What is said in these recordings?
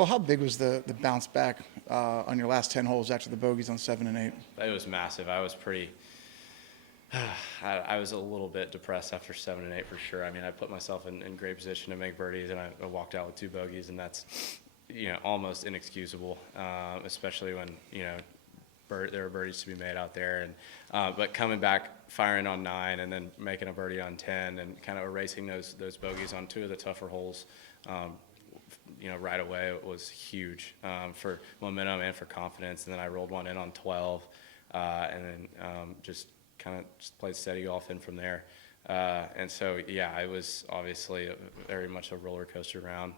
Cole, how big was the bounce back on your last 10 holes after the bogeys on 7 and 8? It was massive. I was pretty. I was a little bit depressed after 7 and 8 for sure. I mean, I put myself in great position to make birdies, and I walked out with 2 bogeys, and that's, almost inexcusable, especially when, there were birdies to be made out there. And but coming back, firing on 9, and then making a birdie on 10, and kind of erasing those bogeys on 2 of the tougher holes, right away, it was huge for momentum and for confidence. And then I rolled one in on 12, and then just played steady golf in from there. And so, yeah, it was obviously very much a roller coaster round.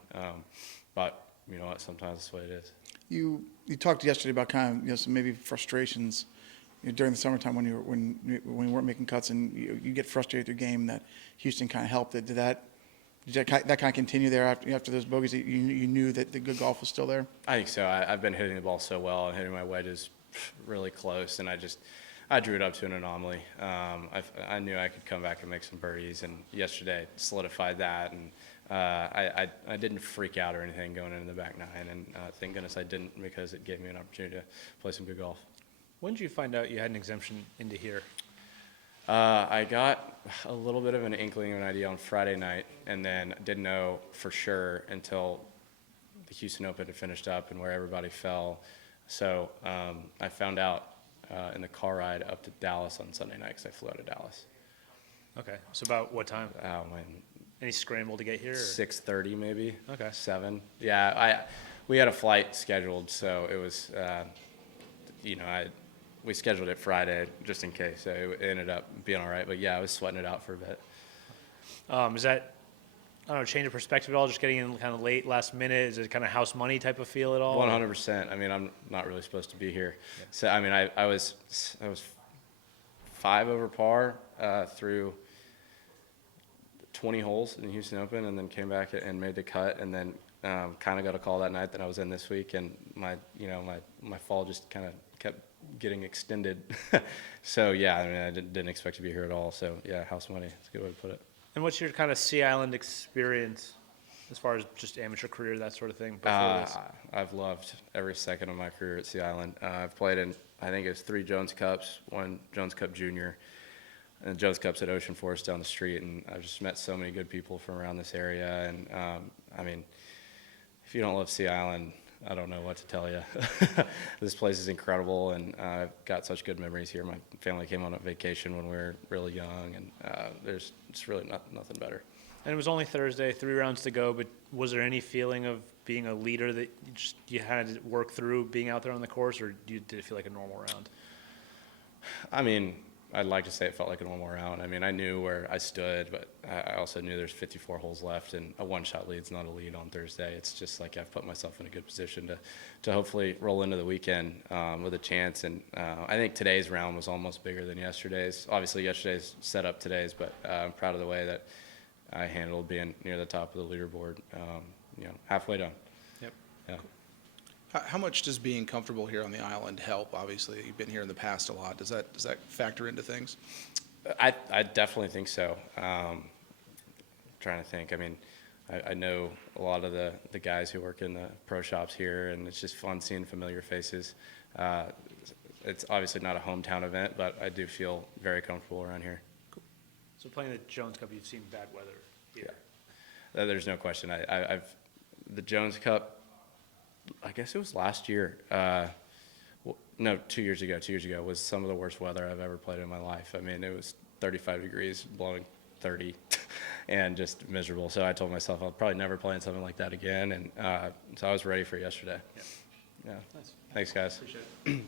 But you know what? Sometimes that's the way it is. You talked yesterday about kind of some maybe frustrations during the summertime when you weren't making cuts, and you get frustrated with your game. That Houston kind of helped. Did that kind of continue there after those bogeys? You knew that the good golf was still there. I think so. I've been hitting the ball so well and hitting my wedges really close, and I drew it up to an anomaly. I knew I could come back and make some birdies, and yesterday solidified that. And I didn't freak out or anything going into the back 9, and thank goodness I didn't, because it gave me an opportunity to play some good golf. When did you find out you had an exemption into here? I got a little bit of an inkling of an idea on Friday night, and then didn't know for sure until the Houston Open had finished up and where everybody fell. So I found out in the car ride up to Dallas on Sunday night, because I flew out of Dallas. Okay, so about what time? Oh, man. Any scramble to get here? 6:30 maybe. Okay. 7. Yeah, we had a flight scheduled, so it was, we scheduled it Friday just in case. So it ended up being all right. But yeah, I was sweating it out for a bit. Is that, I don't know, change of perspective at all? Just getting in kind of late, last minute? Is it kind of house money type of feel at all? 100%. I mean, I'm not really supposed to be here. Yeah. So I mean, I was 5 over par through 20 holes in the Houston Open, and then came back and made the cut, and then kind of got a call that night that I was in this week, and my fall just kind of kept getting extended. So yeah, I mean, I didn't expect to be here at all. So yeah, house money. That's a good way to put it. And what's your kind of Sea Island experience as far as just amateur career, that sort of thing? I've loved every second of my career at Sea Island. I've played in, I think it's 3 Jones Cups, 1 Jones Cup Junior, and Jones Cup's at Ocean Forest down the street, and I've just met so many good people from around this area. And I mean, if you don't love Sea Island, I don't know what to tell you. This place is incredible, and I've got such good memories here. My family came on a vacation when we were really young, and there's just really nothing better. And it was only Thursday, 3 rounds to go, but was there any feeling of being a leader that you had to work through being out there on the course, or did it feel like a normal round? I mean, I'd like to say it felt like a normal round. I mean, I knew where I stood, but I also knew there's 54 holes left, and a 1-shot lead's not a lead on Thursday. It's just like I've put myself in a good position to hopefully roll into the weekend with a chance. And I think today's round was almost bigger than yesterday's. Obviously, yesterday's set up today's, but I'm proud of the way that I handled being near the top of the leaderboard. Halfway done. Yep. Yeah. How much does being comfortable here on the island help? Obviously, you've been here in the past a lot. Does that factor into things? I definitely think so. Trying to think. I mean, I know a lot of the guys who work in the pro shops here, and it's just fun seeing familiar faces. It's obviously not a hometown event, but I do feel very comfortable around here. Cool. So playing the Jones Cup, you've seen bad weather here. Yeah. There's no question. The Jones Cup, I guess it was last year. No, 2 years ago. 2 years ago was some of the worst weather I've ever played in my life. I mean, it was 35 degrees, blowing 30, and just miserable. So I told myself I'll probably never play in something like that again, and so I was ready for yesterday. Yeah. Yeah. Nice. Thanks, guys. Appreciate it.